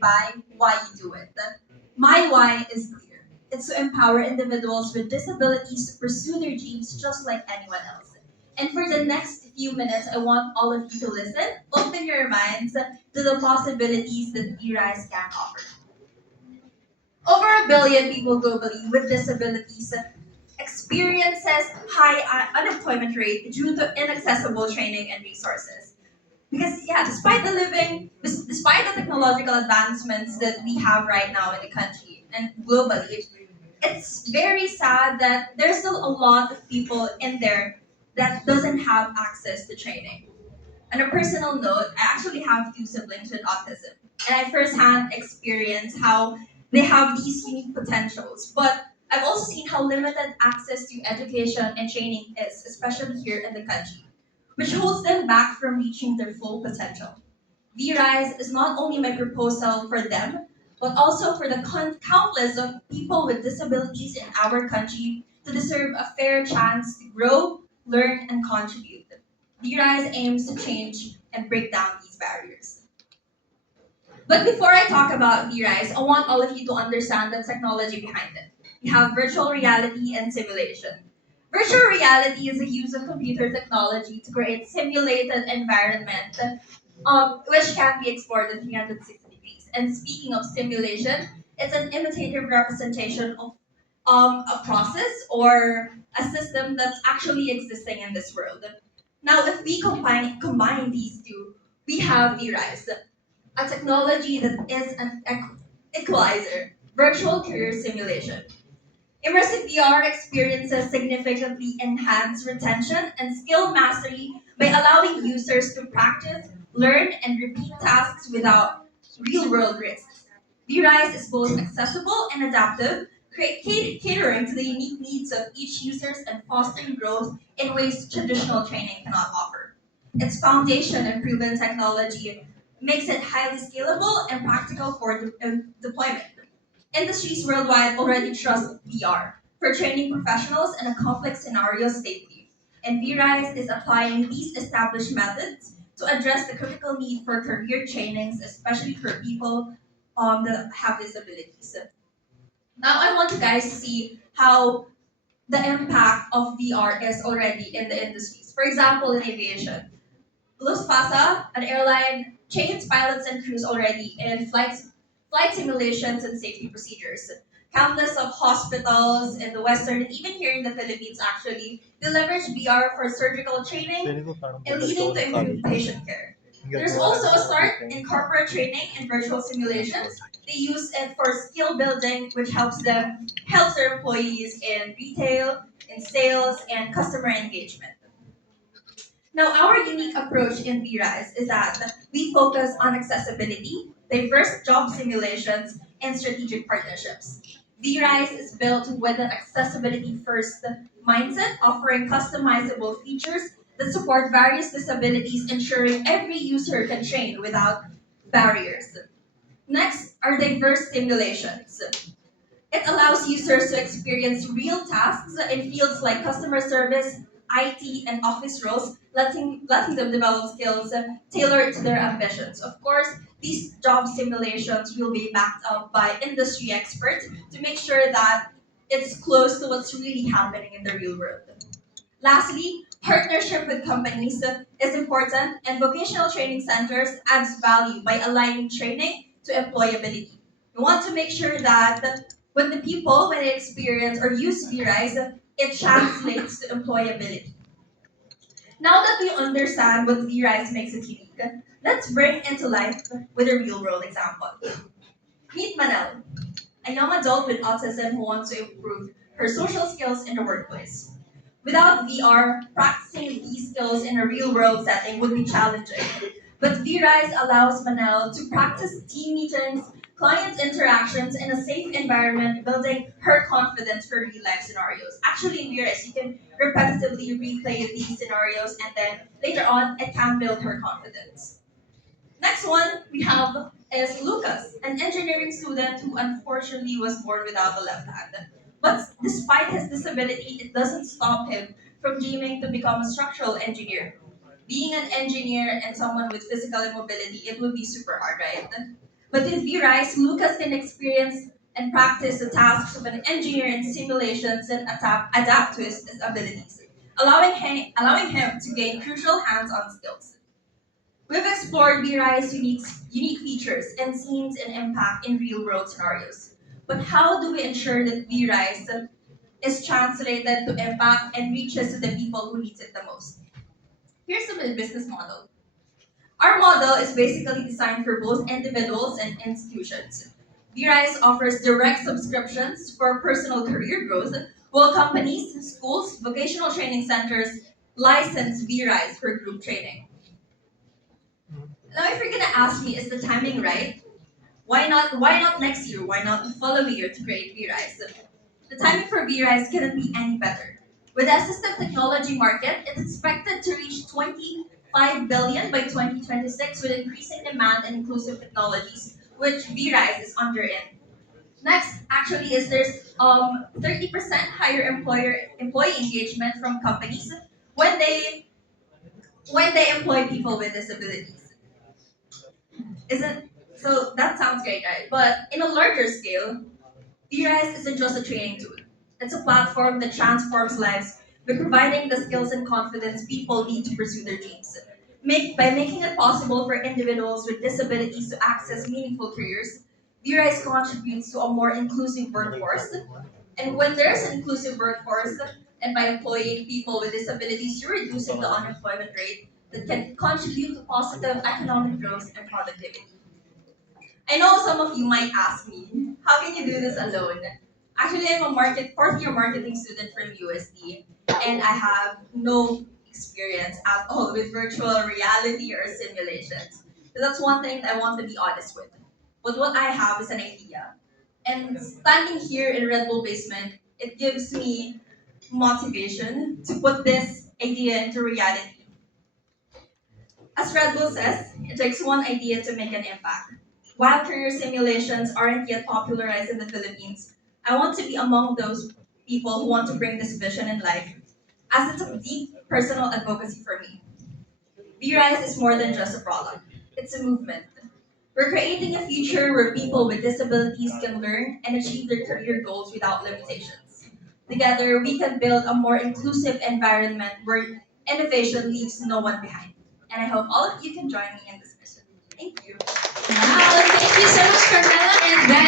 by why you do it. My why is clear. It's to empower individuals with disabilities to pursue their dreams just like anyone else. And for the next few minutes, I want all of you to listen, open your minds to the possibilities that VRISE can offer. Over a billion people globally with disabilities experiences high unemployment rate due to inaccessible training and resources. Because yeah, despite the technological advancements that we have right now in the country and globally, it's very sad that there's still a lot of people in there that doesn't have access to training. On a personal note, I actually have two siblings with autism, and I firsthand experienced how they have these unique potentials. But I've also seen how limited access to education and training is, especially here in the country, which holds them back from reaching their full potential. V-Rise is not only my proposal for them, but also for the countless of people with disabilities in our country to deserve a fair chance to grow, learn, and contribute. V-Rise aims to change and break down these barriers. But before I talk about V-Rise, I want all of you to understand the technology behind it. We have virtual reality and simulation. Virtual reality is the use of computer technology to create simulated environment which can be explored in 360 degrees. And speaking of simulation, it's an imitative representation of a process or a system that's actually existing in this world. Now, if we combine these two, we have VRISE, a technology that is an equalizer, virtual career simulation. Immersive VR experiences significantly enhance retention and skill mastery by allowing users to practice, learn, and repeat tasks without real-world risks. VRISE is both accessible and adaptive, catering to the unique needs of each user and fostering growth in ways traditional training cannot offer. Its foundation and proven technology makes it highly scalable and practical for deployment. Industries worldwide already trust VR for training professionals in a complex scenario safely, and VRISE is applying these established methods to address the critical need for career trainings, especially for people that have disabilities. Now, I want you guys to see how the impact of VR is already in the industries. For example, in aviation, Lufthansa, an airline, trains pilots and crews already in flight simulations and safety procedures. Countless of hospitals in the Western and even here in the Philippines actually, they leverage VR for surgical training and leading to improved patient care. There's also a start in corporate training and virtual simulations. They use it for skill building, which helps their employees in retail, in sales, and customer engagement. Now, our unique approach in VRISE is that we focus on accessibility, diverse job simulations, and strategic partnerships. VRISE is built with an accessibility first mindset, offering customizable features that support various disabilities, ensuring every user can train without barriers. Next are diverse simulations. It allows users to experience real tasks in fields like customer service, IT, and office roles, letting them develop skills tailored to their ambitions. Of course, these job simulations will be backed up by industry experts to make sure that it's close to what's really happening in the real world. Lastly, partnership with companies is important, and vocational training centers adds value by aligning training to employability. We want to make sure that when they experience or use VRISE, it translates to employability. Now that we understand what VRISE makes it unique, let's bring it to life with a real world example. Meet Manel, a young adult with autism who wants to improve her social skills in the workplace. Without VR, practicing these skills in a real world setting would be challenging. But VRISE allows Manel to practice team meetings, client interactions in a safe environment, building her confidence for real life scenarios. Actually, in VRISE, you can repetitively replay these scenarios and then later on, it can build her confidence. Next one we have is Lucas, an engineering student who unfortunately was born without a left hand. But despite his disability, it doesn't stop him from dreaming to become a structural engineer. Being an engineer and someone with physical immobility, it would be super hard, right? But with V-Rise, Lucas can experience and practice the tasks of an engineer in simulations and adapt to his abilities, allowing him to gain crucial hands-on skills. We've explored V-Rise's unique features and scenes and impact in real-world scenarios. But how do we ensure that V-Rise is translated to impact and reaches to the people who needs it the most? Here's the business model. Our model is basically designed for both individuals and institutions. VRISE offers direct subscriptions for personal career growth, while companies, schools, vocational training centers license VRISE for group training. Now, if you're gonna ask me, is the timing right? Why not next year? Why not the following year to create VRISE? The timing for VRISE couldn't be any better. With the assistive technology market, it's expected to reach 25 billion by 2026 with increasing demand and inclusive technologies, which VRISE is under in. Next, actually, is there's 30% higher employee engagement from companies when they when they employ people with disabilities. Isn't so that sounds great, right? But in a larger scale, VRS isn't just a training tool. It's a platform that transforms lives by providing the skills and confidence people need to pursue their dreams. By making it possible for individuals with disabilities to access meaningful careers, VRS contributes to a more inclusive workforce. And when there's an inclusive workforce, and by employing people with disabilities, you're reducing the unemployment rate that can contribute to positive economic growth and productivity. I know some of you might ask me, how can you do this alone? Actually, I'm a fourth year marketing student from USD, and I have no experience at all with virtual reality or simulations. So that's one thing that I want to be honest with. But what I have is an idea. And standing here in Red Bull basement, it gives me motivation to put this idea into reality. As Red Bull says, it takes one idea to make an impact. While career simulations aren't yet popularized in the Philippines, I want to be among those people who want to bring this vision in life, as it's a deep personal advocacy for me. V-Rise is more than just a product, it's a movement. We're creating a future where people with disabilities can learn and achieve their career goals without limitations. Together, we can build a more inclusive environment where innovation leaves no one behind. And I hope all of you can join me in this mission. Thank you. Wow, thank you so much, Carmela and Ben.